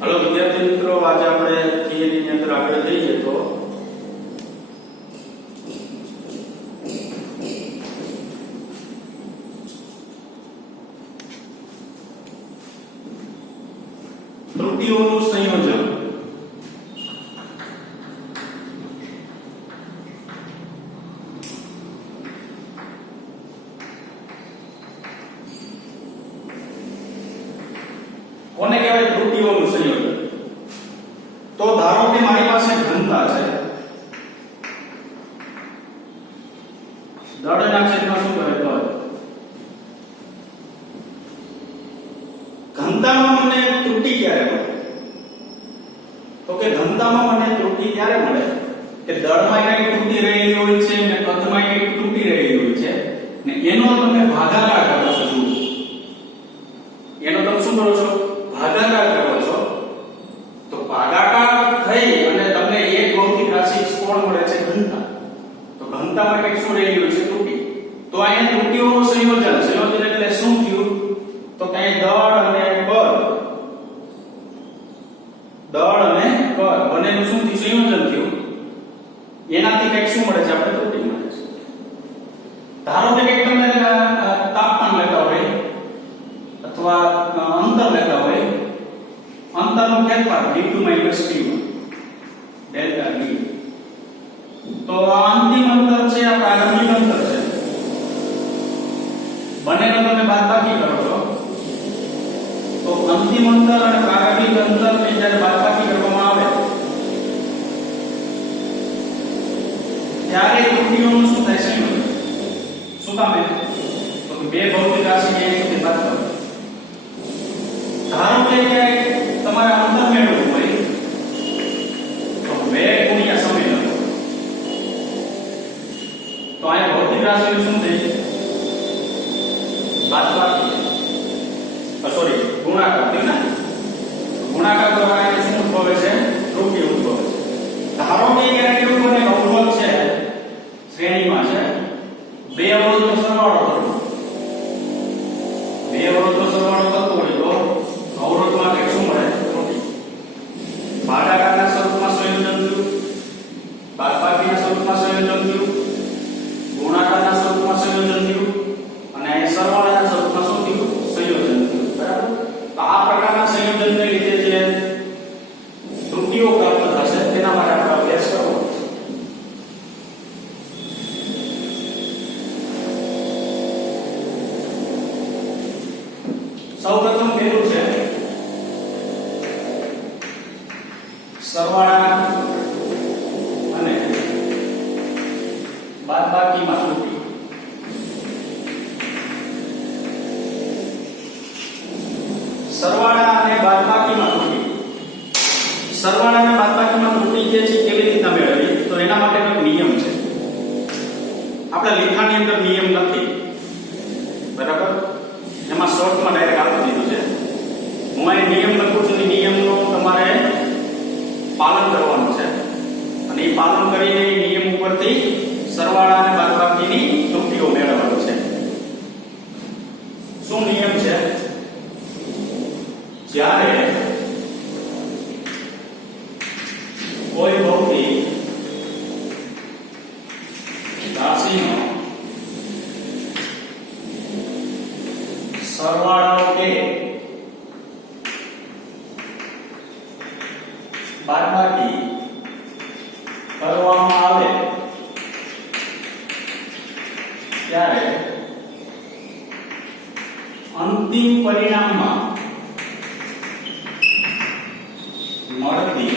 Hello विद्यार्थी मित्रों, आज આપણે થિયરીની અંદર આગળ જઈએ તો ત્રુટિઓનું સંયોજન. કોને કહેવાય ત્રુટિઓનું સંયોજન? તો ધારો કે મારી પાસે ઘનતા છે, દળના છેદમાં શું કરે દળ. ઘનતામાં મને ત્રુટિ ક્યારે મળે? તો કે ઘનતામાં મને ત્રુટિ ક્યારે મળે કે દળમાં કંઈક ત્રુટિ રહેલી હોય છે ને કદમાં કંઈક ત્રુટિ રહેલી હોય છે ને એનો તમે ભાગાકાર કરો છો. એનો તમે શું કરો છો? ભાગાકાર કરો છો. તો ભાગાકાર થઈ અને તમને એક ભૌતિક રાશિ કોણ મળે છે? ઘનતા. તો ઘનતામાં કંઈક શું રહેલી હોય છે? ત્રુટિ. તો અહીંયા ત્રુટિઓનું સંયોજન એટલે શું થયું? તો કઈ દળ અને બળ, દળ અને બળ બંનેનું શું થયું? સંયોજન થયું. એનાથી કંઈક શું મળે છે? આપણે ત્રુટિ મળે છે. ધારો કે કંઈક તમે તાપમાન લેતા હોય અથવા અંતર લેતા હોય, અંતરનો ફેરફાર d2 - t1 ડેલ્ટા d. તો આ અંતિમ અંતર છે, આ પ્રારંભિક અંતર છે. બંનેનો તમે બાદબાકી કરો છો તો અંતિમ અંતર અને પ્રારંભિક અંતરને જ્યારે બાદબાકી કરવામાં આવે ત્યારે ત્રુટિઓનું શું થાય છે? શું કામે? તો બે ભૌતિક રાશિને એક સુધી બાદ કરો. ધારો કે તમારે અંતર મેળવવું હોય તો વેગ ગુણ્યા સમય લો. તો અહીંયા ભૌતિક રાશિનું શું થાય? બાદબાકી, સોરી ગુણાકાર થયું ને. ગુણાકાર દ્વારા એને શું ઉદ્ભવે છે? ત્રુટિ ઉદ્ભવે છે. ધારો કે કેવું બને? અવરોધ છે, શ્રેણીમાં છે, બે અવરોધનો સરવાળો કરો. બે અવરોધનો સરવાળો કરતો હોય તો અવરોધમાં કંઈક શું મળે? ત્રુટિ. ભાગાકારના સ્વરૂપમાં સંયોજન થયું, બાદબાકીના સ્વરૂપમાં સંયોજન થયું, ગુણાકારના સ્વરૂપમાં સંયોજન થયું અને સરવાળાના સ્વરૂપમાં શું થયું? સંયોજન થયું. બરાબર? તો આ પ્રકારના સંયોજનને લીધે જે ત્રુટિઓ પ્રાપ્ત થશે તેના માટે આપણે અભ્યાસ કરવો. સૌપ્રથમ પહેલું છે સરવાળા અને બાદબાકીમાં ત્રુટિ. સરવાળા અને બાદબાકીમાં ત્રુટિ. સરવાળા અને બાદબાકીમાં ત્રુટિ જે છે કેવી રીતે મેળવવી? તો એના માટેનો એક નિયમ છે. આપણા લેખાની અંદર નિયમ નથી, બરાબર? એમાં શોર્ટમાં ડાયરેક્ટ આપી દીધું છે. હું અહીં નિયમ લખું છું. નિયમનું તમારે પાલન કરવાનું છે અને એ પાલન કરીને એ નિયમ ઉપરથી સરવાળા અને બાદબાકીની ત્રુટિઓ મેળવવાની છે. શું નિયમ છે? જ્યારે કોઈ ભૌતિક રાશિનો સરવાળો કે બાદબાકી કરવામાં આવે ત્યારે અંતિમ પરિણામમાં મળતી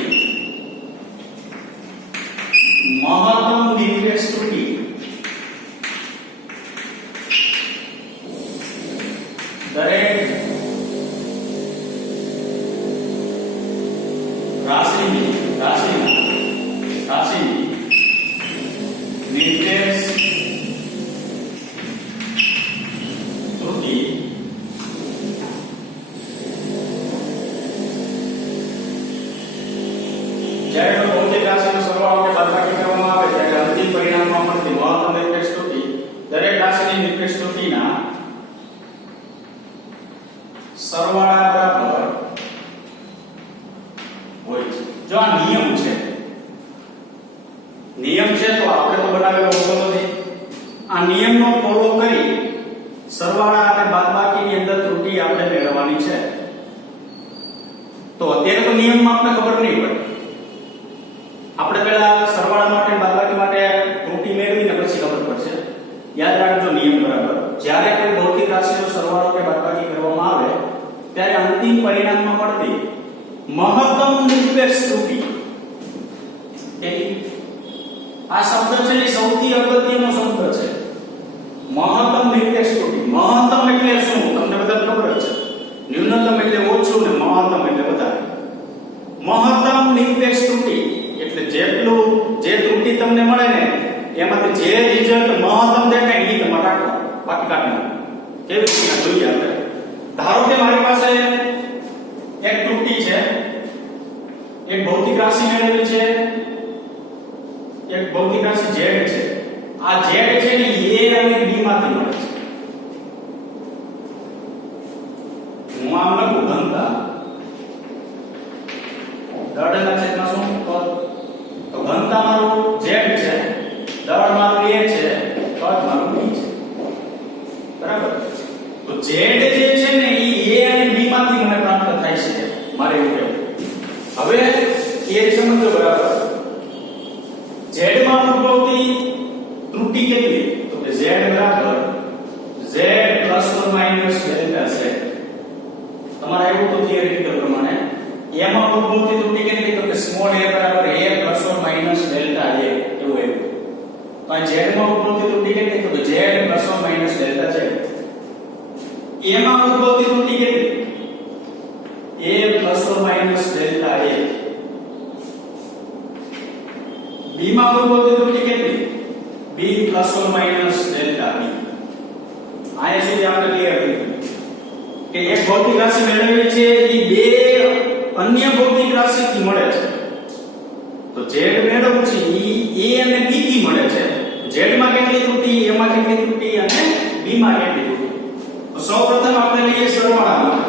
મહત્તમ નિર્દેશ ત્રુટિ દરેક રાશિની નિર્દેશ ત્રુટિ જ્યારે ભૌતિક રાશિનો સરવાળો કે બાદબાકી કરવામાં આવે ત્યારે અંતિમ પરિણામમાં મળતી મહત્તમ નિર્દેશ ત્રુટિ દરેક રાશિની નિર્દેશ ત્રુટિના સરવાળા બરાબર આ નિયમ છે તો આપણે તો બનાવેલો હોતો નથી. આ નિયમનો ફોલો કરી સરવાળા અને બાદબાકીની અંદર ત્રુટિ આપણે મેળવવાની છે. તો અત્યારે તો નિયમમાં આપણે ખબર નહીં પડે. આપણે પહેલા સરવાળા માટે બાદબાકી માટે ત્રુટિ મેળવીને પછી ખબર પડશે. યાદ રાખજો નિયમ બરાબર. જ્યારે કોઈ ભૌતિક રાશિનો સરવાળો કે બાદબાકી કરવામાં આવે ત્યારે અંતિમ પરિણામમાં મળતી મહત્તમ નિરપેક્ષ ત્રુટિ. આ શબ્દ છે એ સૌથી અગત્યનો શબ્દ છે. મહત્તમ નિરપેક્ષ ત્રુટિ. મહત્તમ એટલે શું? તમને બધાને ખબર જ છે. ન્યૂનતમ એટલે ઓછું ને મહત્તમ એટલે વધારે. મહત્તમ નિરપેક્ષ ત્રુટિ એટલે જેટલું જે ત્રુટિ તમને મળે ને એમાંથી જે રિઝલ્ટ મહત્તમ દેખાય એ તમારે રાખો, બાકી કાઢો. કેવી રીતે જોઈએ આપણે? ધારો કે મારી પાસે એક ત્રુટિ છે, એક ભૌતિક રાશિ મેળવેલી છે, એક ભૌતિક રાશિ z છે. આ z છે ને a અને b માંથી મળે છે. હું આમ લખું ઘનતા દળના છેદમાં શું પદ. તો ઘનતા મારું z છે, દળ મારું a છે, પદ મારું b છે. બરાબર? તો z જે છે ને એ a અને b માંથી મને પ્રાપ્ત થાય છે. મારે એવું કહેવું. હવે એ સમજો બરાબર. z માં ઉદ્ભવતી ત્રુટિ કેટલી? તો કે z બરાબર z ± ડેલ્ટા z. તમારે એવું તો થિયરિટિકલ પ્રમાણે એમાં ઉદ્ભવતી ત્રુટિ કેટલી? તો કે સ્મોલ a બરાબર a ± ડેલ્ટા a એવું હોય. તો આ z માં ઉદ્ભવતી ત્રુટિ કેટલી? તો કે z ± ડેલ્ટા z. a માં ઉદ્ભવતી ત્રુટિ કેટલી? a ± delta a. b માં ઉદ્ભવતી ત્રુટિ કેટલી? b ± delta b. આયા સુધી આપણે ક્લિયર કર્યું કે એક ભૌતિક રાશિ મેળવેલી છે એ બે અન્ય ભૌતિક રાશિથી મળે છે. તો z મેળવવું છે એ a અને b થી મળે છે. z માં કેટલી ત્રુટિ, a માં કેટલી ત્રુટિ અને b માં કેટલી ત્રુટિ. તો સૌપ્રથમ આપણે લઈએ સરવાળામાં.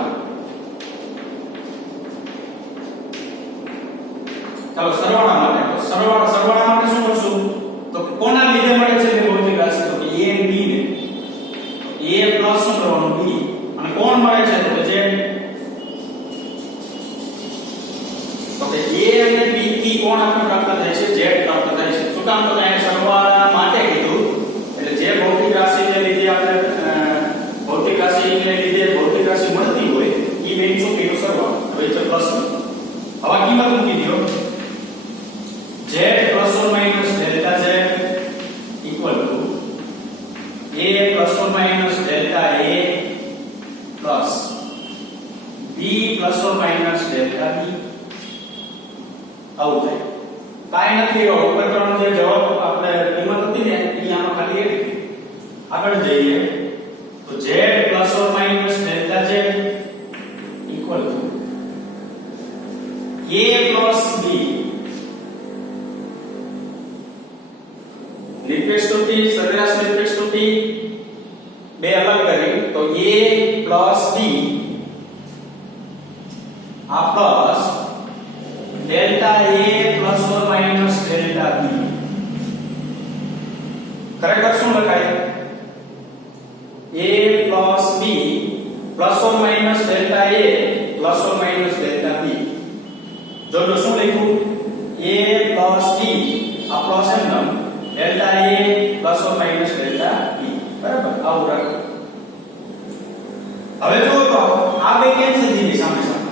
ચાલો સરવાળા માટે. સરવાળા માટે શું કરશું? તો કોના લીધે મળે છે બે ભૌતિક રાશિ? તો a અને b ને. a પ્લસ શું કરવાનું? b. અને કોણ મળે છે? તો z. તો કે a અને b થી કોણ આપણે પ્રાપ્ત થાય છે? z પ્રાપ્ત થાય છે. શું કામ? તો અહીંયા સરવાળા માટે કીધું. એટલે જે ભૌતિક રાશિને લીધે આપણે ભૌતિક રાશિ મળતી હોય એ બેન શું કીધું? સરવાળો. હવે છે પ્લસ. હવે કિંમત મૂકી દો. z ± delta z equal to a ± delta a plus b ± delta b. આવું થાય. કાઈ નથી. ઉપર ત્રણ જે જવાબ આપણે કિંમત હતી ને એ આમાં ખાલી એક. આગળ જઈએ તો z ± delta z equal to a + b. નિરપેક્ષ ત્રુટિ, સરેરાશ નિરપેક્ષ ત્રુટિ બે અલગ કરી તો a + b આ plus delta a ± delta b. ખરેખર શું લખાય? a + b ± delta a ± delta b. જોજો શું લખ્યું? a + b આ પ્લસ એમ ડેલ્ટા a ± ડેલ્ટા b. બરાબર? આવું રાખો. હવે જો તો આ બે કેન્સલ થઈ ગઈ સામે સામે.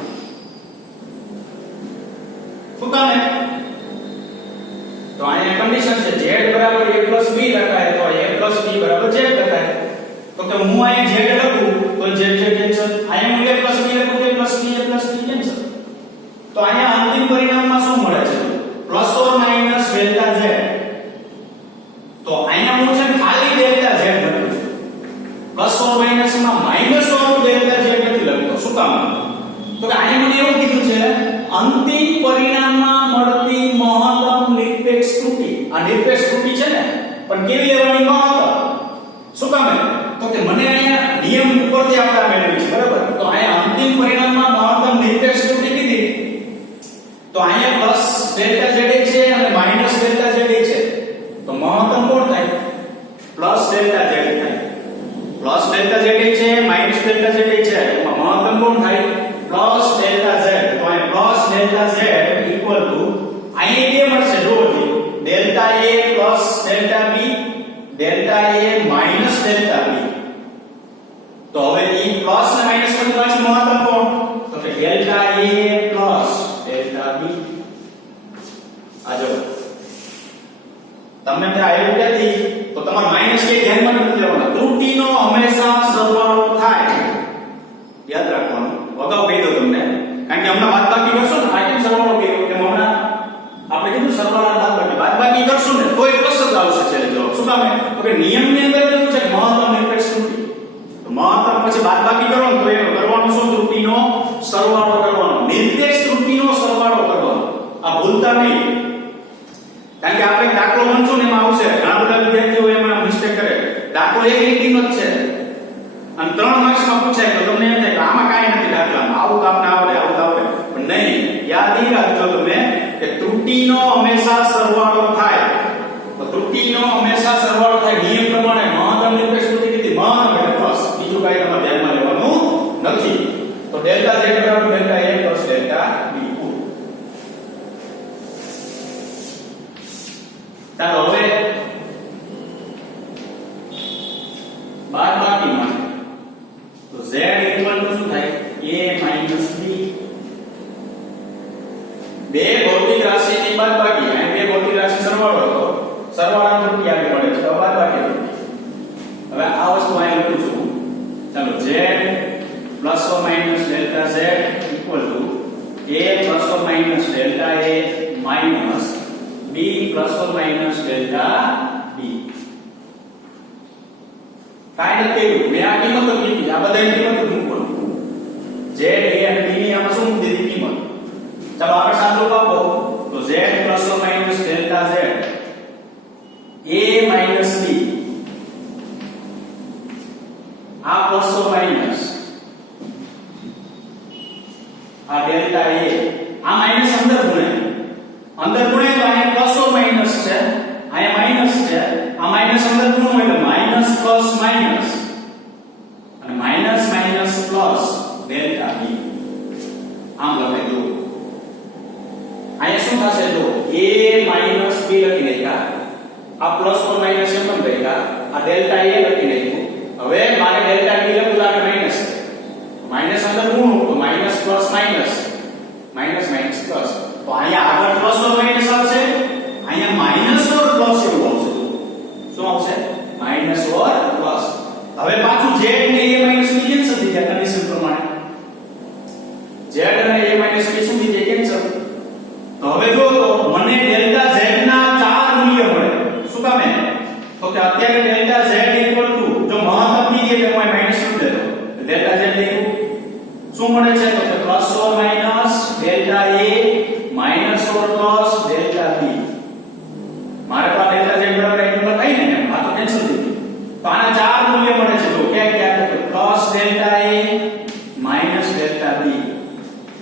શું કામ? તો અહીંયા કન્ડિશન છે z બરાબર a + b લખાય તો a + b બરાબર z લખાય. તો કે હું અહીંયા z લખું તો z કેન્સલ. અહીંયા હું a + b લખું તો a + b કેન્સલ. તો અહીંયા અંતિમ પરિણામમાં શું મળે છે? ± ડેલ્ટા z. તો અહીંયા હું છે ખાલી ડેલ્ટા z લખું છું. પ્લસ ઓર માઈનસ માં માઈનસ વાળું ડેલ્ટા z નથી લખતો. શું કામ? તો કે અહીંયા મને એવું કીધું છે અંતિમ પરિણામમાં મળતી મહત્તમ નિરપેક્ષ ત્રુટિ. આ નિરપેક્ષ ત્રુટિ છે ને પણ કેવી લેવાની? મહત્તમ. શું કામ? તો કે મને અહીંયા નિયમ ઉપરથી આપણે મેળવી છે. બરાબર? તો અહીંયા અંતિમ પરિણામમાં મહત્તમ નિરપેક્ષ ત્રુટિ કીધી તો અહીંયા નિરપેક્ષ ત્રુટીનો સરવાળો કરવાનો. આ ભૂલતા નહીં, કારણ કે આપણે દાખલો ગણશું ને એમાં આવશે ઘણા બધા વિદ્યાર્થીઓ એમાં મિસ્ટેક કરે. દાખલો એક લીટીનો જ છે અને 3 માર્ક્સમાં પૂછાય તો તમને એમ થાય કે આમાં કાંઈ નથી દાખલામાં, આવું કામ ના આવડે, આવું આવડે. પણ નહીં, યાદ નહીં રાખજો તમે કે ત્રુટીનો હંમેશા સરવાળો થાય. તો ત્રુટીનો હંમેશા સરવાળો થાય નિયમ પ્રમાણે. મહત્તમ નિરપેક્ષ ત્રુટી કેટલી? મહત્તમ એટલે પ્લસ, બીજું કાંઈ તમારે ધ્યાનમાં લેવાનું નથી. તો ડેલ્ટા z બરાબર delta a plus delta b. ચાલો હવે બાદબાકી માટે તો z ઇક્વલ ટુ શું થાય? a b. બે ભૌતિક રાશિની બાદબાકી, અહીં બે ભૌતિક રાશિ સરવાળો હતો, સરવાળાનો ત્રુટી આગળ મળે છે, તો બાદબાકી ત્રુટી. હવે આ વસ્તુ અહીં લખું છું. ચાલો z plus or minus delta z equal to a plus or minus delta a minus b plus or minus delta b. કાઈ નથી, મેં આ કિંમત મૂકી, આ બધાની કિંમત મૂકવાનું. z a અને b ની આમાં શું મૂકી દીધી કિંમત. ચાલો આપણે સાદું આપો તો z plus or minus delta z a minus b, આ પ્લસ ઓર માઈનસ આ ડેલ્ટા a, આ માઈનસ અંદર ગુણાય, અંદર ગુણાય તો અહીંયા પ્લસ ઓર માઈનસ છે, અહીંયા માઈનસ છે, આ માઈનસ અંદર ગુણો એટલે માઈનસ પ્લસ માઈનસ અને minus minus plus delta b. આમ લખાય દો. અહીંયા શું થશે? જો a માઈનસ b લખી નાખ્યા, આ પ્લસ ઓર માઈનસ એમ પણ લખ્યા, આ ડેલ્ટા a લખી નાખ્યું. હવે મારે ડેલ્ટા b લખવું લાગે માઈનસ, માઈનસ અંદર ગુણો તો minus plus minus, minus minus plus. તો અહીંયા આગળ પ્લસ ઓર માઈનસ આવશે, અહીંયા માઈનસ ઓર પ્લસ એવું આવશે. શું આવશે? માઈનસ ઓર પ્લસ. હવે પાછું z ને a માઈનસ b કેન્સલ થઈ ગયા કન્ડિશન પ્રમાણે. z અને a માઈનસ b શું થઈ જાય? કેન્સલ. તો હવે જો તો મને ડેલ્ટા z ના 4 મૂલ્ય મળે. શું કામ? તો કે અત્યારે ડેલ્ટા z ઇક્વલ ટુ જો મહત્તમ ની જગ્યાએ હું માઈનસ કરી દેતો ડેલ્ટા z લખ્યું, શું મળે છે? તો કે plus or minus delta a minus or plus delta b. મારે તો આ ડેલ્ટા z બરાબર એક નંબર થાય ને, આ તો કેન્સલ થઈ ગયું. તો આના 4 મૂલ્ય મળે છે. તો ક્યાં ક્યાં? તો plus delta a minus delta b,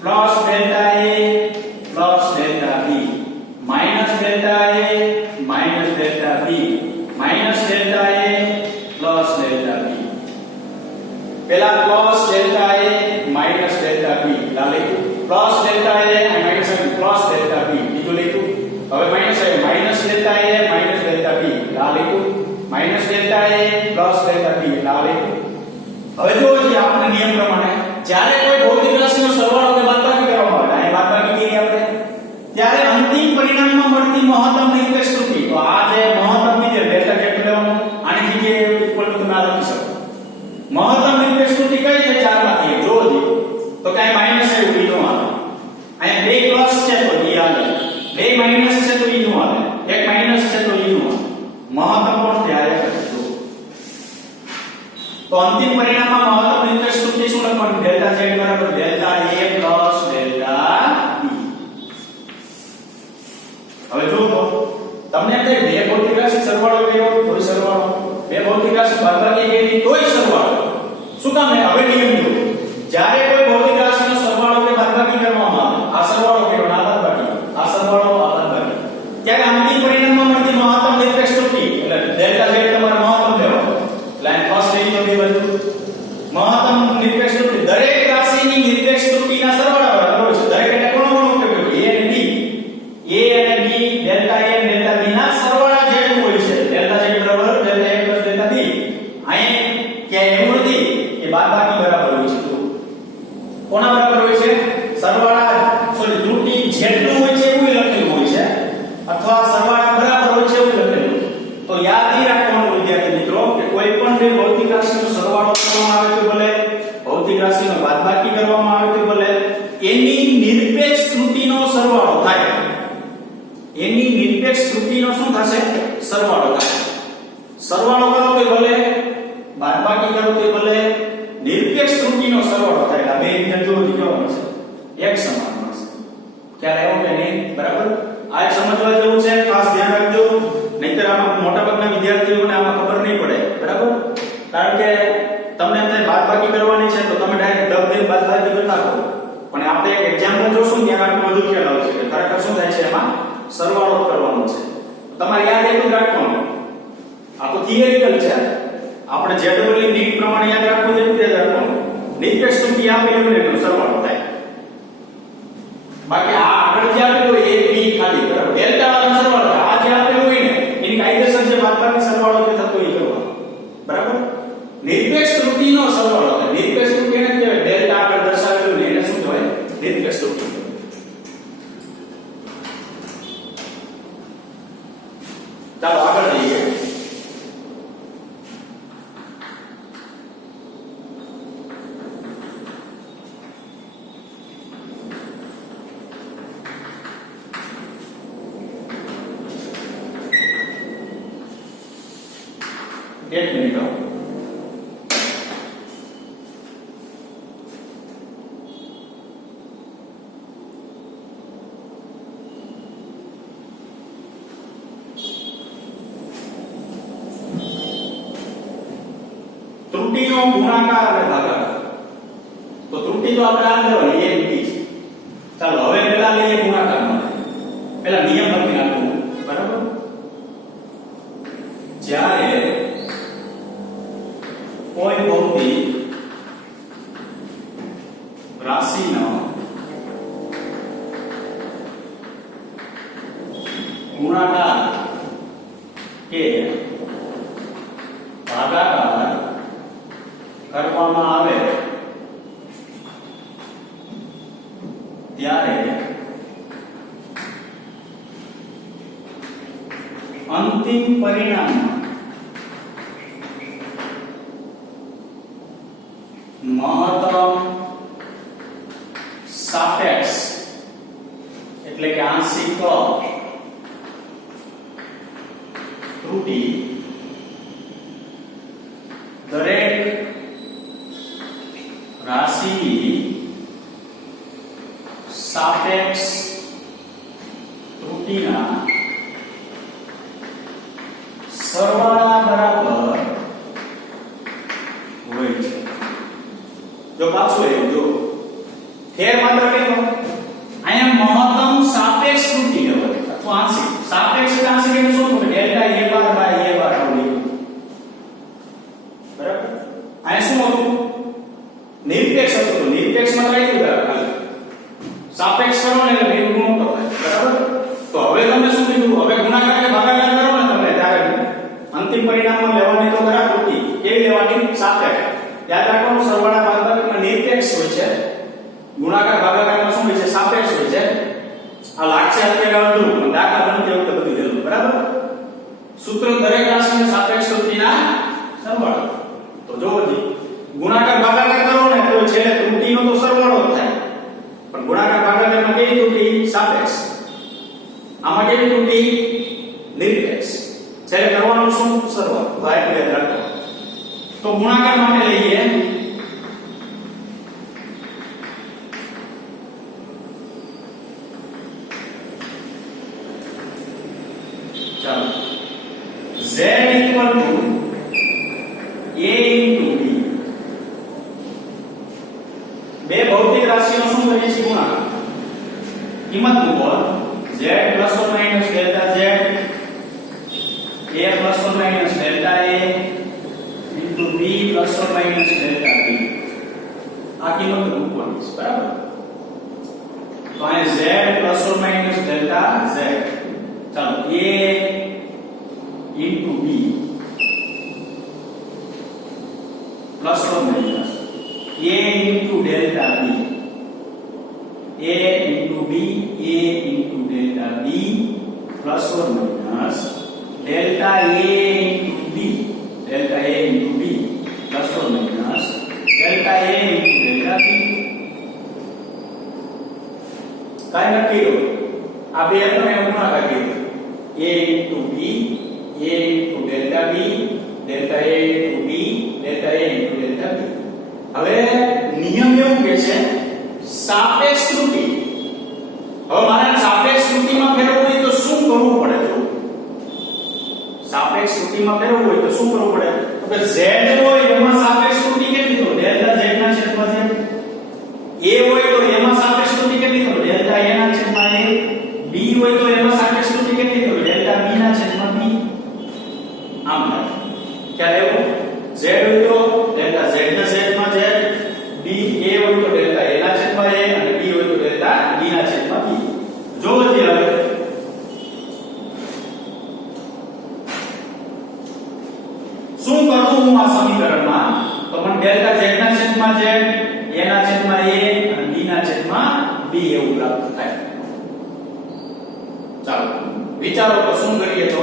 plus delta a plus delta b, minus delta a minus delta b, minus delta a plus delta b. પહેલા plus delta a minus delta b લા લખ્યું, plus delta a minus plus delta b બીજું લખ્યું. હવે minus delta a minus delta b લા લખ્યું, minus delta a plus delta b લા લખ્યું. હવે જો આપણે નિયમ પ્રમાણે જ્યારે કોઈ ભૌતિક રાશિનો સરવાળો કે બાદબાકી કરવામાં આવે, અહીં બાદબાકી કરી આપણે, ત્યારે અંતિમ પરિણામમાં મળતી મહત્તમ નિરપેક્ષ ત્રુટી. તો આ જે મહત્તમ ની જે ડેલ્ટા z લેવાનું, આની જગ્યાએ ઇક્વલ ટુ તમે લખી શકો. મહત્તમ નિરપેક્ષ ત્રુટી કઈ છે? 4 માંથી જોજો તો કાઈ માઈનસ છે ઈ નો આવે, અહીંયા બે પ્લસ છે તો ઈ આવે, બે માઈનસ છે તો ઈ નો આવે, એક માઈનસ છે તો ઈ નો આવે. મહત્તમ કોણ થાય? તો અંતિમ પરિણામમાં મહત્તમ નિરપેક્ષ ત્રુટી શું લખવાનું? ડેલ્ટા z બરાબર delta a plus delta b. હવે જો તમને એમ થાય બે ભૌતિક રાશિ સરવાળો કર્યો તોય સરવાળો, બે ભૌતિક રાશિ બાદબાકી કરી તોય સરવાળો. શું કામ? હવે નિયમ જો જ્યારે કોઈ ભૌતિક રાશિનો સરવાળો કે બાદબાકી કરવામાં આવે, આ સરવાળો કર્યો આ બાદબાકી, આ સરવાળો આ બાદબાકી, ત્યારે અંતિમ પરિણામમાં મળતી મહત્તમ નિરપેક્ષ ત્રુટી એટલે ડેલ્ટા z તમારે મહત્તમ લેવાનો. લાઈન ફર્સ્ટ લઈ લો બે બાજુ. મહત્તમ નિરપેક્ષ ત્રુટી દરેક રાશિની નિરપેક્ષ ત્રુટીના સરવાળા બરાબર હોય છે. દરેક એટલે કોનો કોનો ઉપયોગ કર્યો? a અને b, a અને b, ડેલ્ટા a અને ડેલ્ટા b ના સરવાળા જેટલું હોય છે. ડેલ્ટા z બરાબર delta a plus delta b. અહીં ક્યાંય એવું નથી કે બાદબાકી બરાબર હોય છે. તો કોના બરાબર હોય છે? સરવાળા સોરી ત્રુટી જેટલું હોય છે એવું લખેલું હોય છે, અથવા સરવાળા બરાબર હોય છે એવું લખેલું. તો યાદ નહીં રાખવાનું વિદ્યાર્થી મિત્રો કે કોઈ પણ બે ભૌતિક રાશિનો સરવાળો કરવામાં આવે તો ભલે, ભૌતિક રાશિનો બાદબાકી કરવામાં આવે તો ભલે, એની નિરપેક્ષ ત્રુટીનો સરવાળો થાય. એની નિરપેક્ષ ત્રુટીનો શું થશે? સરવાળો થાય. સરવાળો કરો તો ભલે, બાદબાકી કરો તો ભલે, નિરપેક્ષ ત્રુટીનો સરવાળો થાય. આ બે ઇન્ટર જો કેવો છે? એક સમાન. ખ્યાલ આવ્યો કે નહીં? બરાબર. આ એક સમજવા જેવું છે, ખાસ ધ્યાન રાખજો, નહીંતર આમાં મોટાભાગના વિદ્યાર્થીઓને આમાં ખબર નહીં પડે. બરાબર. કારણ કે તમને એમ થાય બાદબાકી કરવાની છે તો તમે ડાયરેક્ટ દબ દે બાદબાકી કરી નાખો. પણ આપણે એક એક્ઝામ્પલ જોશું ને ત્યારે આપણને વધુ ખ્યાલ આવશે કે ખરેખર શું થાય છે, એમાં સરવાળો કરવાનો છે. તમારે યાદ એટલું રાખવાનું, આ તો થિયરિકલ છે. આપણે જે ડબલ નીટ પ્રમાણે યાદ રાખવું એટલું યાદ રાખવાનું. નિરપેક્ષ ત્રુટી આપેલું ને એનો સરવાળો થાય. બાકી આ આગળ જે આપેલું હોય એ બી ખાલી બરાબર ડેલ્ટા વાળો સરવાળો થાય. આ જે આપેલું હોય ને એની કાયદેસર જે બાદબાકી સરવાળો કે થતો હોય કરવાનો. બરાબર. નિરપેક્ષ ત્રુટીનો સરવાળો થાય. નિરપેક્ષ ત્રુટી એને કહેવાય, ડેલ્ટા આગળ દર્શાવેલું ને એને શું કહેવાય? નિરપેક્ષ ત્રુટી. ચાલો આગળ જઈએ. એક મિનિટ. ત્રુટીનો ગુણાકાર અને ભાગાકાર. તો ત્રુટી તો આપણે આ લેવાની a b છે. ચાલો હવે પેલા લઈએ ગુણાકાર માટે. પેલા નિયમ લખી નાખું. બરાબર. જ્યારે કોઈ ભૌતિક રાશિનો ગુણાકાર કે ભાગાકાર કરવામાં આવે ત્યારે અંતિમ પરિણામમાં મહત્તમ સાપેક્ષ એટલે કે આંશિક ત્રુટી દરેક રાશિની સાપેક્ષ ત્રુટીના સરવાળા બરાબર હોય છે. જો પાછું એવું જો ફેર માત્ર કેવો અહીંયા મહત્તમ સાપેક્ષ ત્રુટી લેવલ અથવા આંશિક સાપેક્ષ એટલે આંશિક એટલે શું થશે? Delta a bar by a bar આવડી. બરાબર. અહીંયા શું હતું? નિરપેક્ષ હતું. તો નિરપેક્ષ માં કઈ દીધું ખાલી સાપેક્ષ કરો ને એટલે બે ગુણોત્તર થાય. બરાબર. તો હવે તમે શું કીધું? હવે ગુણાકાર કે ભાગાકાર કરો ને તમે ત્યારે અંતિમ પરિણામમાં લેવાની તો ખરા ત્રુટી કેવી લેવાની? સાપેક્ષ. યાદ રાખવાનું સરવાળા બાદબાકીમાં નિરપેક્ષ હોય છે, ગુણાકાર ભાગાકારમાં શું હોય છે? સાપેક્ષ હોય છે. આ લાગશે અત્યારે અડધું પણ દાખલા ગણતી વખતે બધું દેલું. બરાબર. સૂત્ર દરેક રાશિના સાપેક્ષ ત્રુટીના સરવાળો. તો જોવો જી ગુણાકાર ભાગાકાર કરો ને તો છેલ્લે ત્રુટીનો તો સરવાળો જ થાય. પણ ગુણાકાર ભાગાકારમાં કેવી ત્રુટી? સાપેક્ષ. આમાં કેવી ત્રુટી? નિરપેક્ષ. છેલ્લે કરવાનું શું? સરવાળો. તો આ યાદ રાખો. તો ગુણાકાર માટે લઈએ ચાલો z equal to a into b. બે ભૌતિક રાશિનો શું કરીએ છીએ? ગુણાકાર. કિંમત મૂકો z plus or minus delta z, a plus or minus delta a into b plus or minus delta b. આ કિંમત મૂકવાની છે. બરાબર. તો આ z plus or minus delta z. ચાલો a into b plus or minus a into delta b, a into b, a into delta b plus or minus delta a into b, delta a into b plus or minus delta a into delta b. काय नक्की हो? આ બે તમે ગુણાકાર કર્યો. a into b, a into delta b, delta a into b, delta a into delta b. હવે નિયમ એવું કહે છે સાપેક્ષ ત્રુટી. હવે મારે સાપેક્ષ ત્રુટિમાં ફેરવવું હોય તો શું કરવું પડે? તો કે z હોય એમાં સાપેક્ષ ત્રુટિ કેટલી? તો ડેલ્ટા z ના છેદમાં z. a હોય તો એમાં સાપેક્ષ ત્રુટિ કેટલી? તો ડેલ્ટા a ના છેદમાં a. b હોય તો એમાં સાપેક્ષ ત્રુટિ કેટલી? તો ડેલ્ટા b ના છેદમાં b. આમ થાય. ખ્યાલ આવ્યો? z હોય તો ડેલ્ટા z ના છેદમાં z, b a હોય તો ડેલ્ટા a ના છેદમાં a અને b હોય તો ડેલ્ટા b ના છેદમાં b. જો હવે શું કરું હું આ સમીકરણમાં? તો મને ડેલ્ટા z ના છેદમાં z, a ના છેદમાં a અને b ના છેદમાં b એવું પ્રાપ્ત થાય. ચાલો વિચારો તો શું કરીએ? તો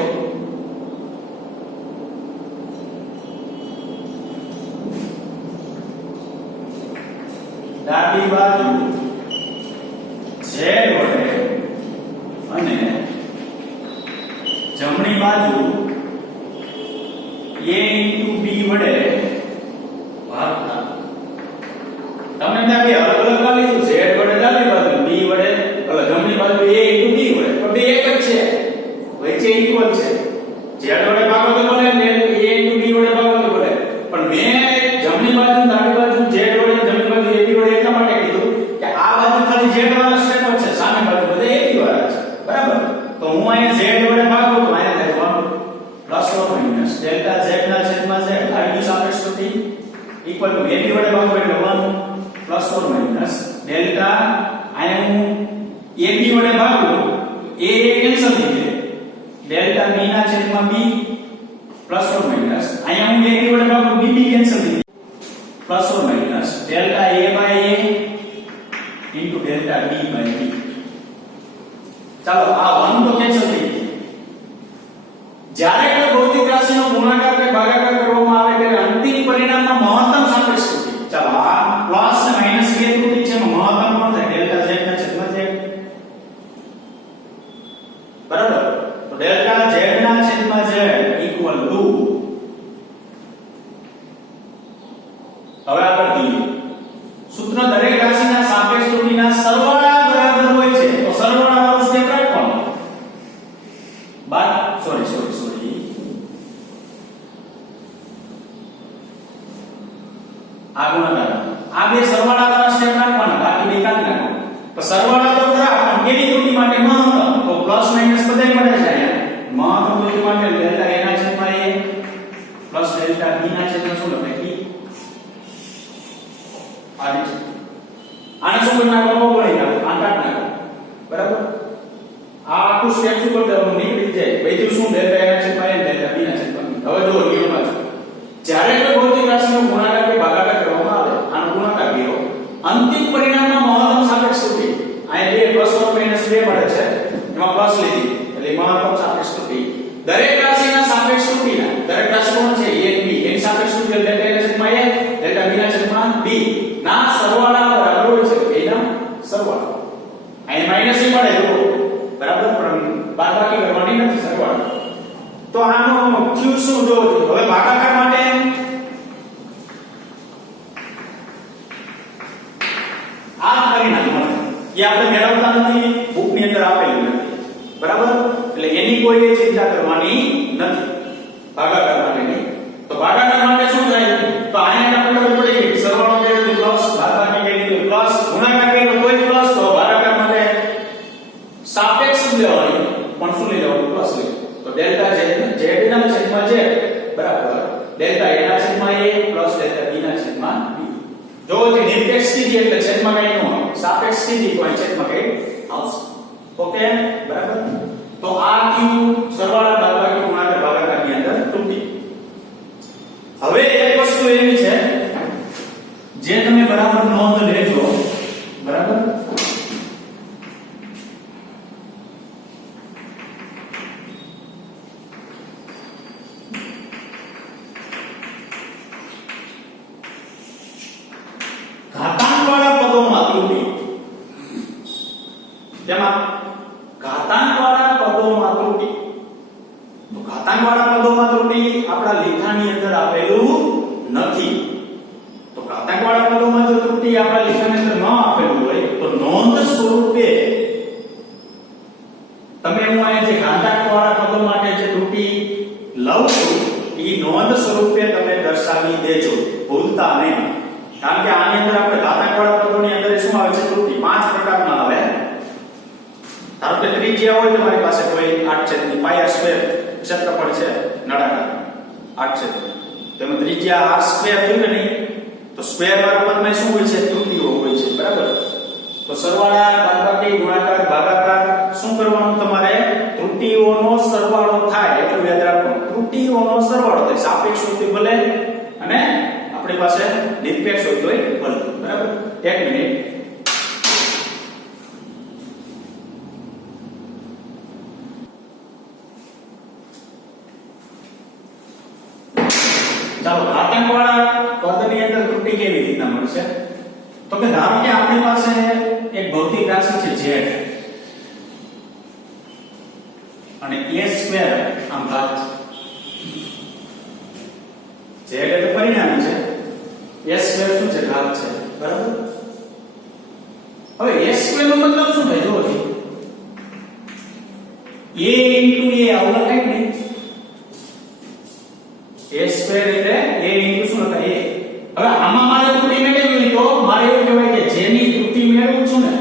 ડાબી બાજુ z વડે અને જમણી બાજુ a into b વડે ભાગતા. તમને ત્યાં બે અલગ અલગ આ લીધું, z વડે ડાબી બાજુ, b વડે જમણી બાજુ a into b વડે, પણ બે એક જ છે, વચ્ચે ઇક્વલ છે. z વડે ભાગો તો બોલે ને a into b વડે ભાગો તો બોલે, પણ મેં જમણી બાજુ ડાબી બાજુ z વડે જમણી બાજુ a b વડે એટલા માટે કીધું કે આ બાજુ ખાલી z વાળા સ્ટેપ છે, સામે બાજુ બધે a b વાળા છે, બરાબર? તો હું અહીંયા z વડે ભાગો તો અહીંયા થાય plus or minus delta z ના છેદમાં z આની સાપેક્ષ ત્રુટિ ઇક્વલ ટુ a b વડે ભાગો એટલે 1 પ્લસ ઓર માઈનસ ડેલ્ટા અહીંયા હું a b વડે ભાગો a કેન્સલ થઈ જાય ડેલ્ટા b ના છેદમાં b પ્લસ ઓર માઈનસ અહીંયા હું a b વડે ભાગો b b કેન્સલ થઈ જાય plus or minus delta a by a into delta b by b. ચાલો આ 1 તો કેન્સલ થઈ ગયું. જ્યારે કોઈ ભૌતિક રાશિનો ગુણાકાર કે ભાગાકાર કરવામાં આવે ત્યારે અંતિમ પરિણામમાં મહત્તમ સાપેક્ષ ત્રુટિ. ચાલો આ પ્લસ અને માઈનસ બે ત્રુટિ છે, એમાં મહત્તમ કોણ થાય? ડેલ્ટા z ના છેદમાં z. બરાબર? તો ડેલ્ટા z ના છેદમાં z ઇક્વલ ટુ, હવે આગળ જોઈએ સૂત્ર દરેક રાશિના સાપેક્ષ ત્રુટિના સરવાળા બરાબર હોય છે, તો સરવાળા વાળું સ્ટેપ રાખવાનું. સોરી આ ગુણાકાર, આ બે સરવાળા વાળા સ્ટેપ રાખવાના, બાકી બે કાઢી નાખો. તો સરવાળા તો ખરા, પણ કેની ત્રુટિ માટે મહત્તમ? તો પ્લસ માઈનસ બધાય મળે છે અહીંયા. મહત્તમ ત્રુટિ માટે ડેલ્ટા a ના છેદમાં a પ્લસ ડેલ્ટા b ના છેદમાં શું લખાય? b. આને શું કરી નાખવાનું? વળી નાખો, આ કાઢી નાખો, બરાબર? આ આખું સ્ટેપ શું કરી દેવાનું? નીકળી જાય. બધું શું? ડેલ્ટા a ના છેદમાં a ડેલ્ટા b ના છેદમાં b. હવે જો નિયમમાં છે, જ્યારે કોઈ ભૌતિક રાશિનો ગુણાકાર કે ભાગાકાર કરવામાં આવે, આનો ગુણાકાર કર્યો, અંતિમ પરિણામમાં મહત્તમ સાપેક્ષ ત્રુટિ અહીંયા 2 પ્લસ ઓર માઈનસ 2 મળે છે, એમાં પ્લસ લીધી એટલે મહત્તમ સાપેક્ષ ત્રુટિ. દરેક રાશિના સાપેક્ષ ત્રુટિના, દરેક રાશિ કોણ છે? a b, એની સાપેક્ષ ત્રુટિ ડેલ્ટા a ના છેદમાં a ડેલ્ટા b ના છેદમાં b ના સરવાળા બરાબર હોય છે. એના સરવાળા અહીં માઈનસ એ મળે જો, બરાબર? પણ બાદબાકી કરવાની નથી, સરવાળા. તો આનો થયું શું? જો હવે ભાગાકાર માટે આ પરિણામ મળે એ આપણે મેળવતા નથી, બુકની અંદર આપેલું નથી, બરાબર? એટલે એની કોઈ ચિંતા કરવાની નથી ભાગાકાર માટેની. તો ભાગાકાર માટે શું થાય? તો અહીંયા આપણે ખબર પડી ગઈ સરવાળો કર્યો તો પ્લસ, બાદબાકી કર્યો તો પ્લસ, ગુણાકાર કર્યો તો કોઈ પ્લસ. તો ભાગાકાર માટે સાપેક્ષ લેવાની, પણ શું લઈ લેવાનું? પ્લસ લઈ. તો ડેલ્ટા z ના છેદમાં z બરાબર ડેલ્ટા a ના છેદમાં a પ્લસ ડેલ્ટા b ના છેદમાં b. જો જે નિરપેક્ષ સ્થિતિ એટલે છેદમાં કઈ ન હોય, સાપેક્ષ સ્થિતિ તો અહીં છેદમાં કઈ આવશે. ઓકે, બરાબર? તો આ ક્યુ સરવાળા બાદબાકી ગુણાકાર ભાગાકારની અંદર ત્રુટિ. હવે એક વસ્તુ એવી છે જે તમે બરાબર નોંધ લેજો, બરાબર? ઘાતાંકવાળા પદોમાં ત્રુટિ, તેમાં ઘાતાંકવાળા પદોમાં ત્રુટિ. તો ઘાતાંકવાળા પદોમાં ત્રુટિ આપણા લેખાની અંદર આપેલું નથી. તો ઘાતાંકવાળા પદોમાં જો ત્રુટિ આપણા લેખાની અંદર ન આપેલું હોય તો નોંધ સ્વરૂપે તમે હું અહીંયા જે ઘાતાંકવાળા પદો માટે જે ત્રુટિ લઉં ધારો કે ત્રિજ્યા હોય તમારી પાસે કોઈ 8/πr² ક્ષેત્રફળ છે નળાકાર 8 તો એમાં ત્રિજ્યા r² થયું કે નહીં તો સ્ક્વેર વાળા પદમાં શું હોય છે ત્રુટીઓ હોય છે બરાબર તો સરવાળા બાદબાકી ગુણાકાર ભાગાકાર શું કરવાનું તમારે ત્રુટીઓનો સરવાળો થાય એટલું યાદ રાખવાનું ત્રુટીઓનો સરવાળો થાય સાપેક્ષ હોય તો ભલે અને આપણી પાસે નિરપેક્ષ હોય તોય ભલે બરાબર 1 મિનિટ ચાલો ઘાતાંકવાળા પદની અંદર ત્રુટી કેવી રીતના મળશે તો કે ધારો કે આપણી પાસે એક ભૌતિક રાશિ છે z અને a² આમ ઘાત છે z એટલે પરિણામી છે a² શું છે ઘાત છે બરાબર હવે a² નો મતલબ શું થાય જો a a આવું લખાય ને a² એટલે a શું લખાય હવે આમાં મારે ત્રુટી મેળવવી તો મારે એવું કહેવાય કે જેની ત્રુટી મેળવું છું ને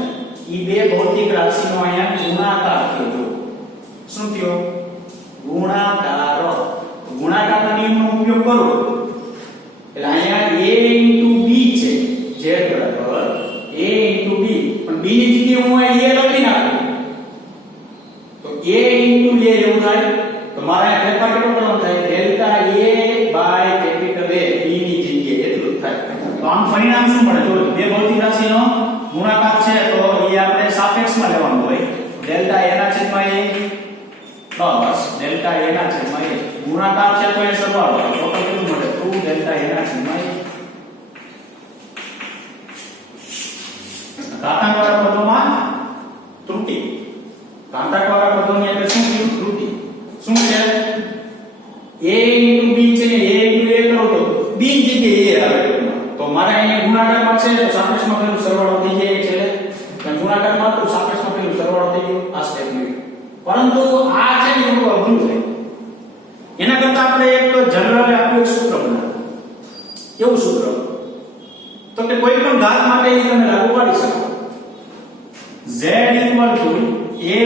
ઈ બે ભૌતિક રાશિનો અહીંયા ગુણાકાર થયો શું થયો ગુણાકારના નિયમનો ઉપયોગ કરો એટલે અહીંયા a b છે z બરાબર a b પણ b ની જગ્યાએ હું અહીંયા a લખી નાખું તો a એવું થાય તો મારે ફેરફાર કેટલો કરવાનો થાય delta a capital A b ની જગ્યાએ એટલું થાય તો આમ પરિણામ શું મળે જો બે ભૌતિક રાશિનો ગુણાકાર છે તો એ આપણે સાપેક્ષમાં લેવાનું હોય ડેલ્ટા a ના છેદમાં a પ્લસ ડેલ્ટા a ના છેદમાં a ગુણાકાર છે તો એ સરવાળો ટોટલ કેટલું મળે 2 ડેલ્ટા a ના છેદમાં a ઘાતાંકવાળા પદોમાં ત્રુટી ઘાતાંકવાળા પદોની અંદર શું થયું ત્રુટી શું છે a b છે ને a કરો તો b જગ્યાએ a આવે તો મારે અહીંયા ગુણાકારમાં છે તો સાપેક્ષમાં પેલું સરવાળો થઈ જાય છે એટલે ગુણાકારમાં તો સાપેક્ષમાં પેલું સરવાળો થઈ ગયો આ સ્ટેપ ની પરંતુ આ છે ને થોડું અઘરું છે એના કરતા આપણે એક જનરલ આપ્યું એક સૂત્ર બનાવો કેવું સૂત્ર તો કે કોઈ પણ ઘાત માટે તમે લાગુ પાડી શકો z a